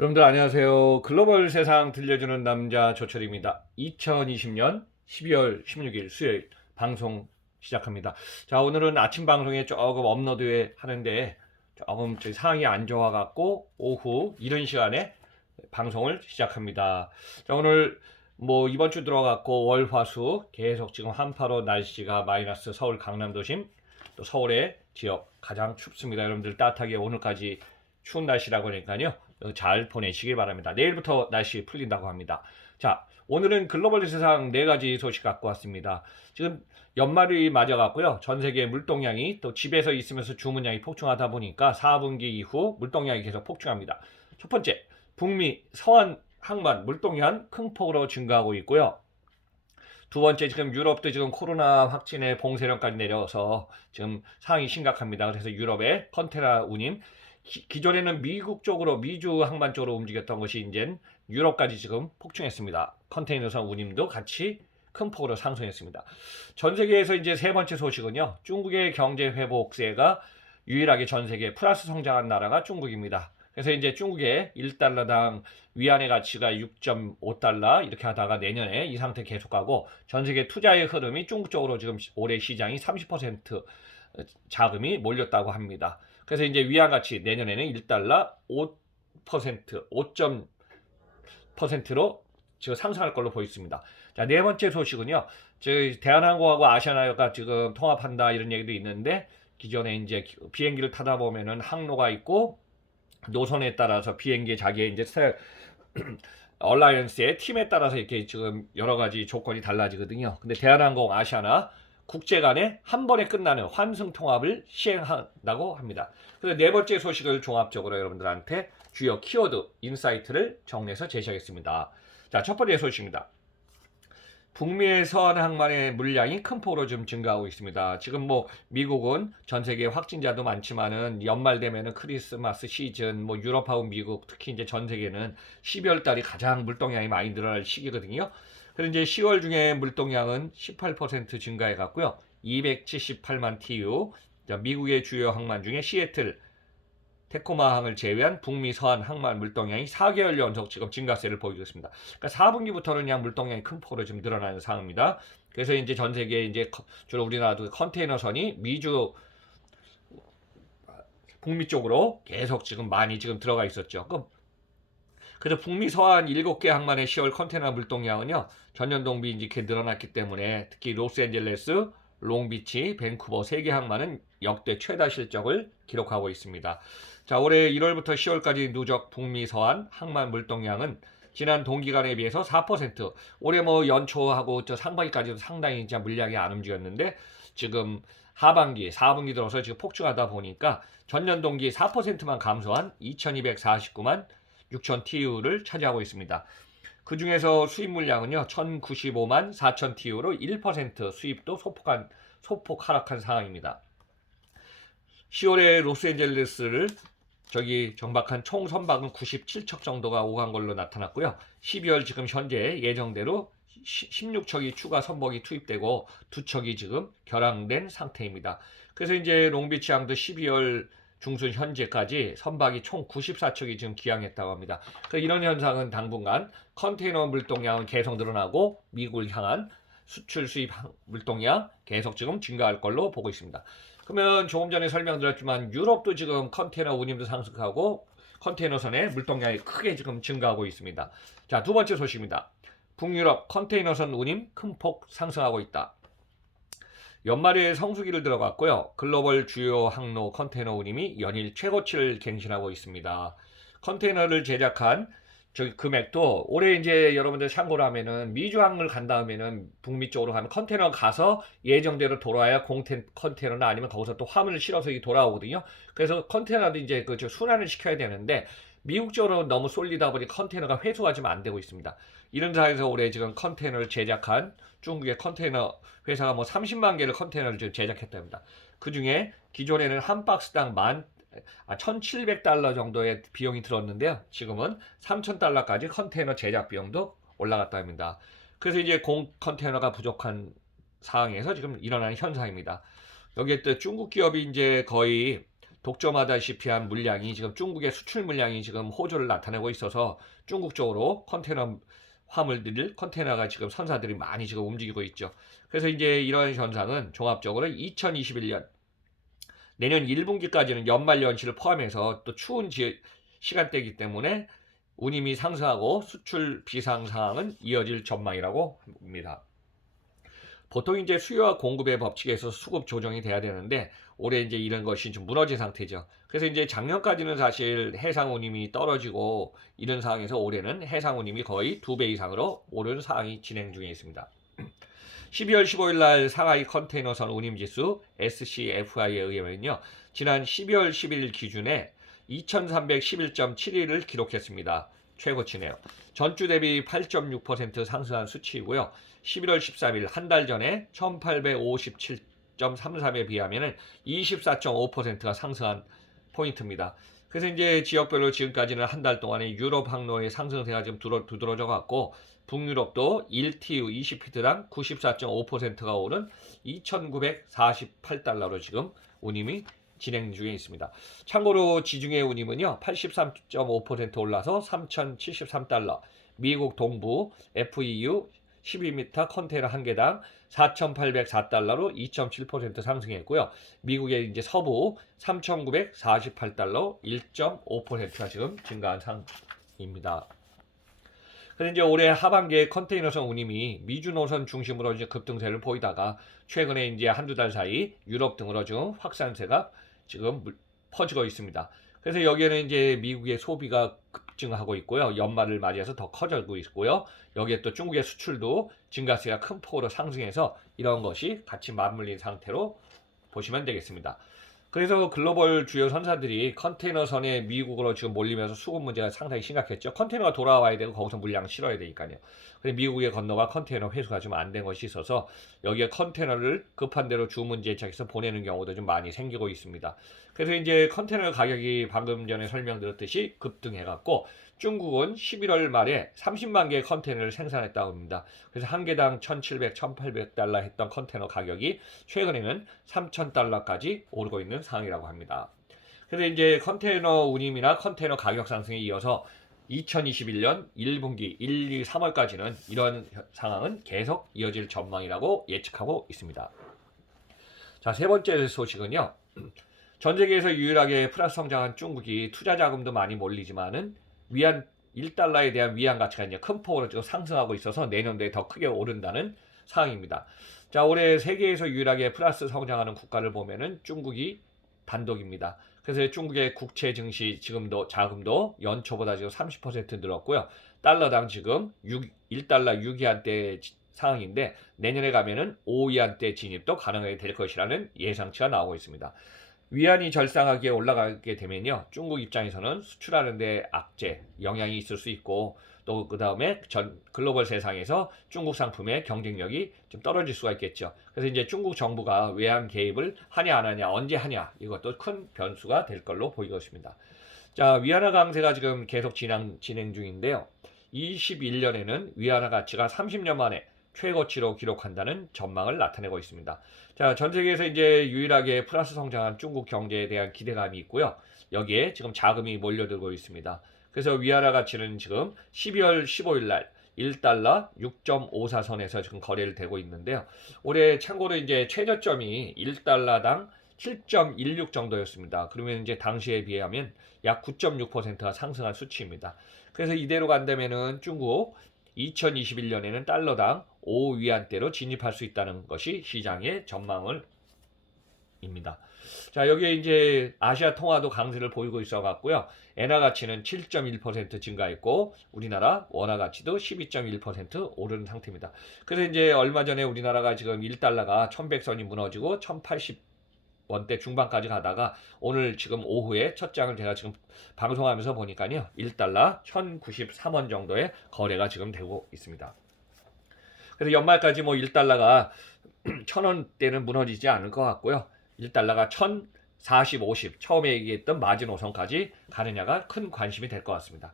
여러분들 안녕하세요. 글로벌 세상 들려주는 남자 조철입니다. 2020년 12월 16일 수요일 방송 시작합니다. 자, 오늘은 아침 방송에 조금 업로드 하는데 조금 저희 상황이 안 좋아갖고 오후 이른 시간에 방송을 시작합니다. 자, 오늘 뭐 이번 주 들어갔고 월, 화, 수 계속 지금 한파로 날씨가 마이너스 서울 강남도심 또 서울의 지역 가장 춥습니다. 여러분들 따뜻하게 오늘까지 추운 날씨라고 하니까요. 잘 보내시길 바랍니다. 내일부터 날씨 풀린다고 합니다. 자, 오늘은 글로벌 세상 4가지 소식 갖고 왔습니다. 지금 연말이 맞아갖고요. 전 세계 물동량이 또 집에서 있으면서 주문량이 폭증하다 보니까 4분기 이후 물동량이 계속 폭증합니다. 첫 번째, 북미 서한 항만 물동량 큰 폭으로 증가하고 있고요. 두 번째, 지금 유럽도 지금 코로나 확진의 봉쇄령까지 내려서 지금 상황이 심각합니다. 그래서 유럽의 컨테이너 운임 기존에는 미국 쪽으로 미주 항만 쪽으로 움직였던 것이 이제 유럽까지 지금 폭증했습니다. 컨테이너선 운임도 같이 큰 폭으로 상승했습니다. 전 세계에서 이제 세 번째 소식은요. 중국의 경제 회복세가 유일하게 전 세계 플러스 성장한 나라가 중국입니다. 그래서 이제 중국의 1달러당 위안의 가치가 6.5달러 이렇게 하다가 내년에 이 상태 계속하고 전 세계 투자의 흐름이 중국 쪽으로 지금 올해 시장이 30% 자금이 몰렸다고 합니다. 그래서 이제 위안 가치 내년에는 1달러 5%로 지금 상승할 걸로 보입니다. 자, 네 번째 소식은요. 저희 대한항공하고 아시아나가 지금 통합한다 이런 얘기도 있는데 기존에 이제 비행기를 타다 보면은 항로가 있고 노선에 따라서 비행기 자기의 이제 얼라이언스의 팀에 따라서 이렇게 지금 여러 가지 조건이 달라지거든요. 근데 대한항공, 아시아나 국제 간에 한 번에 끝나는 환승 통합을 시행한다고 합니다. 그래서 네 번째 소식을 종합적으로 여러분들한테 주요 키워드, 인사이트를 정리해서 제시하겠습니다. 자, 첫 번째 소식입니다. 북미의 서한 항만의 물량이 큰 폭으로 좀 증가하고 있습니다. 지금 뭐 미국은 전 세계 확진자도 많지만은 연말 되면은 크리스마스 시즌, 뭐 유럽하고 미국 특히 이제 전 세계는 12월 달이 가장 물동량이 많이 늘어날 시기거든요. 그래서 이제 10월 중에 물동량은 18% 증가해 갔고요. 278만 TU. 미국의 주요 항만 중에 시애틀, 테코마항을 제외한 북미 서한 항만 물동량이 4개월 연속 지금 증가세를 보이고 있습니다. 그러니까 4분기부터는 그냥 물동량이 큰 폭으로 지금 늘어나는 상황입니다. 그래서 이제 전 세계 이제 주로 우리나라도 컨테이너선이 미주 북미 쪽으로 계속 지금 많이 지금 들어가 있었죠. 그래서 북미 서한 7개 항만의 10월 컨테이너 물동량은요. 전년 동기 이렇게 늘어났기 때문에 특히 로스앤젤레스, 롱비치, 밴쿠버 3개 항만은 역대 최다 실적을 기록하고 있습니다. 자, 올해 1월부터 10월까지 누적 북미 서한 항만 물동량은 지난 동기간에 비해서 4%, 올해 뭐 연초하고 저 상반기까지도 상당히 이제 물량이 안 움직였는데 지금 하반기, 4분기 들어서 지금 폭증하다 보니까 전년 동기 4%만 감소한 2249만 6천 TU를 차지하고 있습니다. 그 중에서 수입 물량은요, 1095만 4천 TU로 1% 수입도 소폭 하락한 상황입니다. 10월에 로스앤젤레스를 정박한 총 선박은 97척 정도가 오간 걸로 나타났고요. 12월 지금 현재 예정대로 16척이 추가 선박이 투입되고 2척이 지금 결항된 상태입니다. 그래서 이제 롱비치항도 12월 중순 현재까지 선박이 총 94척이 지금 기항했다고 합니다. 이런 현상은 당분간 컨테이너 물동량은 계속 늘어나고 미국을 향한 수출 수입 물동량 계속 지금 증가할 걸로 보고 있습니다. 그러면 조금 전에 설명드렸지만 유럽도 지금 컨테이너 운임도 상승하고 컨테이너선의 물동량이 크게 지금 증가하고 있습니다. 자, 두 번째 소식입니다. 북유럽 컨테이너선 운임 큰 폭 상승하고 있다. 연말에 성수기를 들어갔고요. 글로벌 주요 항로 컨테이너 운임이 연일 최고치를 갱신하고 있습니다. 컨테이너를 제작한 금액도 올해 이제 여러분들 참고로 하면은 미주항을 간 다음에는 북미 쪽으로 가면 컨테이너 가서 예정대로 돌아야 공템 컨테이너나 아니면 거기서 또 화물을 실어서 돌아오거든요. 그래서 컨테이너도 이제 그 순환을 시켜야 되는데 미국 쪽으로 너무 쏠리다 보니 컨테이너가 회수가 좀 안 되고 있습니다. 이런 상황에서 올해 지금 컨테이너를 제작한 중국의 컨테이너 회사가 뭐 30만 개를 컨테이너를 지금 제작했답니다. 그 중에 기존에는 한 박스당 1,700달러 정도의 비용이 들었는데요. 지금은 3,000달러까지 컨테이너 제작 비용도 올라갔다 합니다. 그래서 이제 공 컨테이너가 부족한 상황에서 지금 일어나는 현상입니다. 여기에 또 중국 기업이 이제 거의 독점하다시피 한 물량이 지금 중국의 수출 물량이 지금 호조를 나타내고 있어서 중국 쪽으로 컨테이너 화물들 컨테이너가 지금 선사들이 많이 지금 움직이고 있죠. 그래서 이제 이런 현상은 종합적으로 2021년 내년 1분기까지는 연말 연시를 포함해서 또 추운 시간대이기 때문에 운임이 상승하고 수출 비상 상황은 이어질 전망이라고 봅니다. 보통 이제 수요와 공급의 법칙에서 수급 조정이 돼야 되는데 올해 이제 이런 것이 좀 무너진 상태죠. 그래서 이제 작년까지는 사실 해상 운임이 떨어지고 이런 상황에서 올해는 해상 운임이 거의 2배 이상으로 오른 상황이 진행 중에 있습니다. 12월 15일 날 상하이 컨테이너선 운임 지수 SCFI에 의하면요. 지난 12월 11일 기준에 2311.71을 기록했습니다. 최고치네요. 전주 대비 8.6% 상승한 수치이고요. 11월 13일 한 달 전에 1857.33에 비하면 24.5%가 상승한 포인트입니다. 그래서 이제 지역별로 지금까지는 한 달 동안에 유럽 항로의 상승세가 좀 두드러져 갔고 북유럽도 1TU 20피트당 94.5%가 오른 2,948달러로 지금 운임이 진행 중에 있습니다. 참고로 지중해 운임은요 83.5% 올라서 3,073달러, 미국 동부 FEU 12m 컨테이너 한 개당 4,804달러로 2.7% 상승했고요. 미국의 이제 서부 3,948달러 1.5%가 지금 증가한 상입니다. 그런데 이제 올해 하반기에 컨테이너선 운임이 미주 노선 중심으로 이제 급등세를 보이다가 최근에 이제 한두 달 사이 유럽 등으로 좀 확산세가 지금 퍼지고 있습니다. 그래서 여기에는 이제 미국의 소비가 급증하고 있고요. 연말을 맞이해서 더 커지고 있고요. 여기에 또 중국의 수출도 증가세가 큰 폭으로 상승해서 이런 것이 같이 맞물린 상태로 보시면 되겠습니다. 그래서 글로벌 주요 선사들이 컨테이너선에 미국으로 지금 몰리면서 수급 문제가 상당히 심각했죠. 컨테이너가 돌아와야 되고 거기서 물량을 실어야 되니까요. 근데 미국에 건너가 컨테이너 회수가 좀 안 된 것이 있어서 여기에 컨테이너를 급한 대로 주문 제작해서 보내는 경우도 좀 많이 생기고 있습니다. 그래서 이제 컨테이너 가격이 방금 전에 설명드렸듯이 급등해갖고 중국은 11월 말에 30만 개의 컨테이너를 생산했다고 합니다. 그래서 한 개당 1,700, 1,800달러 했던 컨테이너 가격이 최근에는 3,000달러까지 오르고 있는 상황이라고 합니다. 그래서 이제 컨테이너 운임이나 컨테이너 가격 상승에 이어서 2021년 1분기 1, 2, 3월까지는 이런 상황은 계속 이어질 전망이라고 예측하고 있습니다. 자, 세 번째 소식은요. 전 세계에서 유일하게 플러스 성장한 중국이 투자 자금도 많이 몰리지만은 위안 1달러에 대한 위안 가치가 이제 큰 폭으로 지금 상승하고 있어서 내년도에 더 크게 오른다는 상황입니다. 자, 올해 세계에서 유일하게 플러스 성장하는 국가를 보면은 중국이 단독입니다. 그래서 중국의 국채 증시 지금도 자금도 연초보다 지금 30% 늘었고요. 달러당 지금 1달러 6위안대 상황인데 내년에 가면은 5위안대 진입도 가능하게 될 것이라는 예상치가 나오고 있습니다. 위안이 절상하게 올라가게 되면요. 중국 입장에서는 수출하는 데 악재, 영향이 있을 수 있고 또 그 다음에 전 글로벌 세상에서 중국 상품의 경쟁력이 좀 떨어질 수가 있겠죠. 그래서 이제 중국 정부가 외환 개입을 하냐 안 하냐, 언제 하냐 이것도 큰 변수가 될 걸로 보이고 있습니다. 자, 위안화 강세가 지금 계속 진행 중인데요. 21년에는 위안화 가치가 30년 만에 최고치로 기록한다는 전망을 나타내고 있습니다. 자, 전 세계에서 이제 유일하게 플러스 성장한 중국 경제에 대한 기대감이 있고요. 여기에 지금 자금이 몰려들고 있습니다. 그래서 위안화 가치는 지금 12월 15일 날 1달러 6.54선에서 지금 거래를 되고 있는데요. 올해 참고로 이제 최저점이 1달러당 7.16 정도였습니다. 그러면 이제 당시에 비하면 약 9.6%가 상승한 수치입니다. 그래서 이대로 간다면은 중국 2021년에는 달러당 5위안대로 진입할 수 있다는 것이 시장의 전망을 입니다. 자, 여기에 이제 아시아 통화도 강세를 보이고 있어 갖고요. 엔화 가치는 7.1% 증가했고 우리나라 원화 가치도 12.1% 오르는 상태입니다. 그래서 이제 얼마 전에 우리나라가 지금 1달러가 1100선이 무너지고 1080원대 중반까지 가다가 오늘 지금 오후에 첫 장을 제가 지금 방송하면서 보니까요. 1달러 1093원 정도의 거래가 지금 되고 있습니다. 그래서 연말까지 뭐 1달러가 1000원대는 무너지지 않을 것 같고요. 1달러가 1040, 50 처음에 얘기했던 마지노선까지 가느냐가 큰 관심이 될 것 같습니다.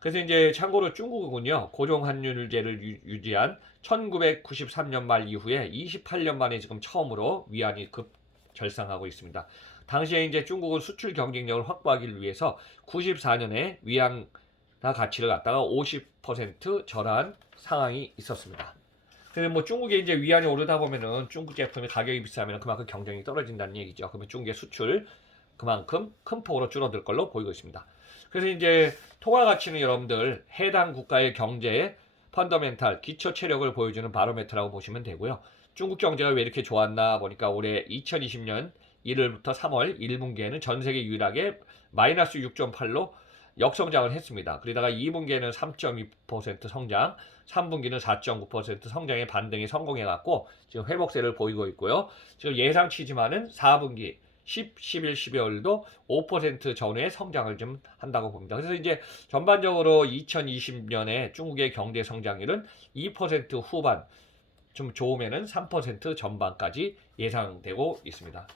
그래서 이제 참고로 중국은요 고종환율제를 유지한 1993년 말 이후에 28년 만에 지금 처음으로 위안이 급 절상하고 있습니다. 당시에 이제 중국은 수출 경쟁력을 확보하기 위해서 94년에 위안화 가치를 갖다가 50% 절하한 상황이 있었습니다. 근데 뭐 중국에 이제 위안이 오르다 보면은 중국 제품의 가격이 비싸면 그만큼 경쟁이 떨어진다는 얘기죠. 그러면 중국의 수출 그만큼 큰 폭으로 줄어들 걸로 보이고 있습니다. 그래서 이제 통화 가치는 여러분들 해당 국가의 경제의 펀더멘탈 기초 체력을 보여주는 바로메트라고 보시면 되고요. 중국 경제가 왜 이렇게 좋았나 보니까 올해 2020년 1월부터 3월 1분기에는 전 세계 유일하게 마이너스 6.8로 역성장을 했습니다. 그러다가 2분기에는 3.2% 성장, 3분기는 4.9% 성장의 반등에 성공해갖고 지금 회복세를 보이고 있고요. 지금 예상치지만은 4분기 10, 11, 12월도 5% 전후의 성장을 좀 한다고 봅니다. 그래서 이제 전반적으로 2020년에 중국의 경제 성장률은 2% 후반, 좀 좋으면은 3% 전반까지 예상되고 있습니다.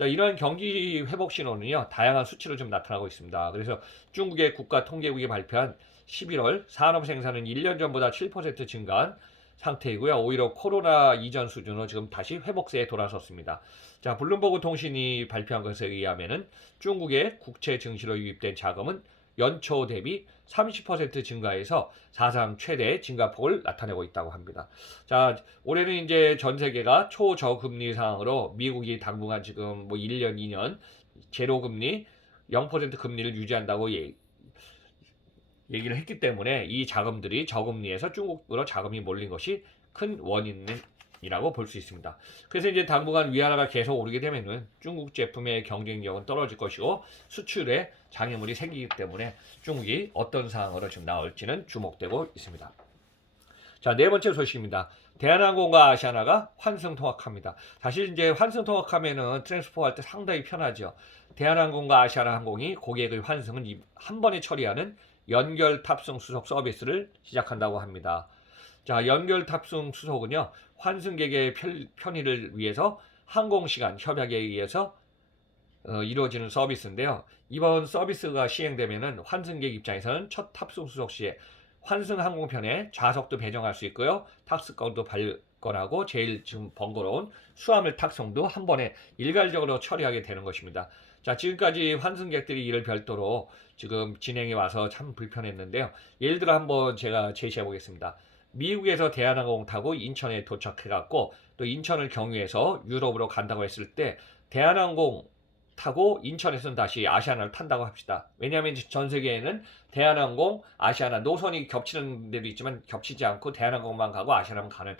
이런 경기 회복 신호는요, 다양한 수치로 좀 나타나고 있습니다. 그래서 중국의 국가통계국이 발표한 11월 산업 생산은 1년 전보다 7% 증가한 상태이고요. 오히려 코로나 이전 수준으로 지금 다시 회복세에 돌아섰습니다. 자, 블룸버그 통신이 발표한 것에 의하면은 중국의 국채 증시로 유입된 자금은 연초 대비 30% 증가해서 사상 최대 증가폭을 나타내고 있다고 합니다. 자, 올해는 이제 전 세계가 초저금리 상황으로 미국이 당분간 지금 뭐 1년, 2년 제로금리 0% 금리를 유지한다고 얘기를 했기 때문에 이 자금들이 저금리에서 중국으로 자금이 몰린 것이 큰 원인이라고 볼 수 있습니다. 그래서 이제 당분간 위안화가 계속 오르게 되면은 중국 제품의 경쟁력은 떨어질 것이고 수출에 장애물이 생기기 때문에 중국이 어떤 상황으로 지금 나올지는 주목되고 있습니다. 자, 네 번째 소식입니다. 대한항공과 아시아나가 환승 통합합니다. 사실 이제 환승 통합하면은 트랜스포 할 때 상당히 편하죠. 대한항공과 아시아나항공이 고객의 환승은 한 번에 처리하는 연결 탑승 수속 서비스를 시작한다고 합니다. 자, 연결 탑승 수속은요, 환승객의 편의를 위해서 항공시간 협약에 의해서 이루어지는 서비스인데요. 이번 서비스가 시행되면은 환승객 입장에서는 첫 탑승 수속 시에 환승 항공편에 좌석도 배정할 수 있고요. 탑승권도 발권하고 제일 지금 번거로운 수화물 탑승도 한 번에 일괄적으로 처리하게 되는 것입니다. 자, 지금까지 환승객들이 이를 별도로 지금 진행해 와서 참 불편했는데요. 예를 들어 한번 제가 제시해 보겠습니다. 미국에서 대한항공 타고 인천에 도착해 갖고 또 인천을 경유해서 유럽으로 간다고 했을 때 대한항공 타고 인천에서는 다시 아시아나를 탄다고 합시다. 왜냐하면 전 세계에는 대한항공, 아시아나 노선이 겹치는 데도 있지만 겹치지 않고 대한항공만 가고 아시아나만 가는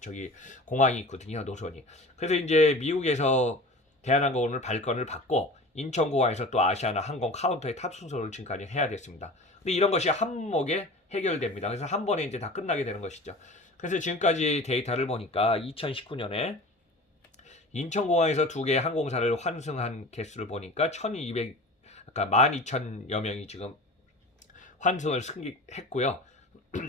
저기 공항이 있거든요, 노선이. 그래서 이제 미국에서 대한항공을 발권을 받고 인천공항에서 또 아시아나 항공 카운터에 탑승소를 지금까지 해야 됐습니다. 근데 이런 것이 한목에 해결됩니다. 그래서 한 번에 이제 다 끝나게 되는 것이죠. 그래서 지금까지 데이터를 보니까 2019년에 인천공항에서 두 개의 항공사를 환승한 개수를 보니까 1200, 그러니까 12,000여 명이 지금 환승을 승객했고요.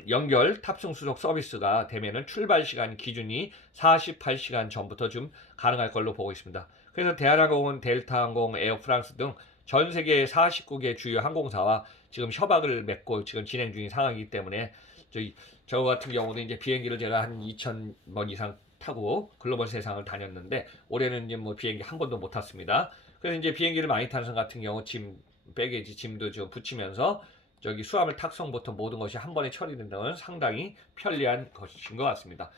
연결 탑승 수속 서비스가 되면은 출발 시간 기준이 48시간 전부터 좀 가능할 걸로 보고 있습니다. 그래서 대한항공은 델타항공, 에어프랑스 등 전 세계 49개 주요 항공사와 지금 협약을 맺고 지금 진행 중인 상황이기 때문에 저 같은 경우는 이제 비행기를 제가 한 2,000번 이상 타고 글로벌 세상을 다녔는데 올해는 이제 뭐 비행기 한 번도 못 탔습니다. 그래서 이제 비행기를 많이 타는 사람 같은 경우 짐 백에지 짐도 좀 붙이면서 저기 수화물 탁송부터 모든 것이 한 번에 처리된다는 건 상당히 편리한 것인 것 같습니다.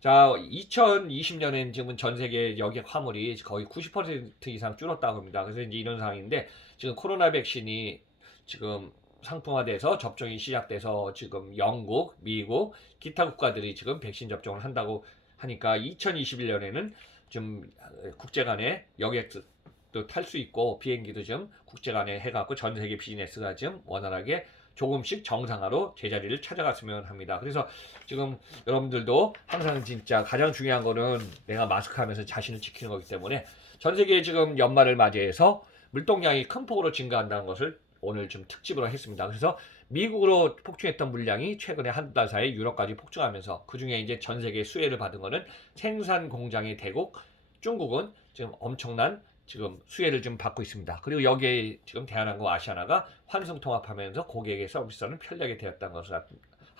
자, 2020년엔 지금 전 세계 여객 화물이 거의 90% 이상 줄었다고 합니다. 그래서 이제 이런 상황인데 지금 코로나 백신이 지금 상품화돼서 접종이 시작돼서 지금 영국, 미국, 기타 국가들이 지금 백신 접종을 한다고 하니까 2021년에는 좀 국제 간의 여객도 탈 수 있고 비행기도 좀 국제 간에 해갖고 전 세계 비즈니스가 좀 원활하게 조금씩 정상화로 제자리를 찾아갔으면 합니다. 그래서 지금 여러분들도 항상 진짜 가장 중요한 거는 내가 마스크 하면서 자신을 지키는 거기 때문에 전 세계 지금 연말을 맞이해서 물동량이 큰 폭으로 증가한다는 것을 오늘 좀 특집으로 했습니다. 그래서 미국으로 폭증했던 물량이 최근에 한 달 사이에 유럽까지 폭증하면서 그 중에 이제 전 세계 수혜를 받은 거는 생산 공장의 대국 중국은 지금 엄청난 지금 수혜를 좀 받고 있습니다. 그리고 여기에 지금 대한항공 아시아나가 환승 통합하면서 고객의 서비스는 편리하게 되었다는 것을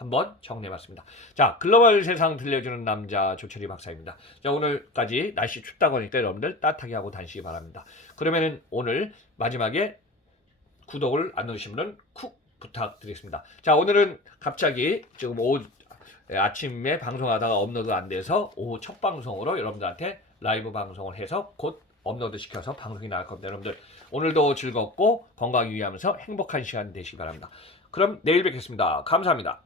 한번 정리해봤습니다. 자, 글로벌 세상 들려주는 남자 조철희 박사입니다. 자, 오늘까지 날씨 춥다고 하니까 여러분들 따뜻하게 하고 다니시기 바랍니다. 그러면은 오늘 마지막에 구독을 안 누르신 분은 쿡 부탁드리겠습니다. 자, 오늘은 갑자기 지금 아침에 방송하다가 업로드 안 돼서 오후 첫 방송으로 여러분들한테 라이브 방송을 해서 곧 업로드 시켜서 방송이 나갈 겁니다. 여러분들 오늘도 즐겁고 건강 유의하면서 행복한 시간 되시기 바랍니다. 그럼 내일 뵙겠습니다. 감사합니다.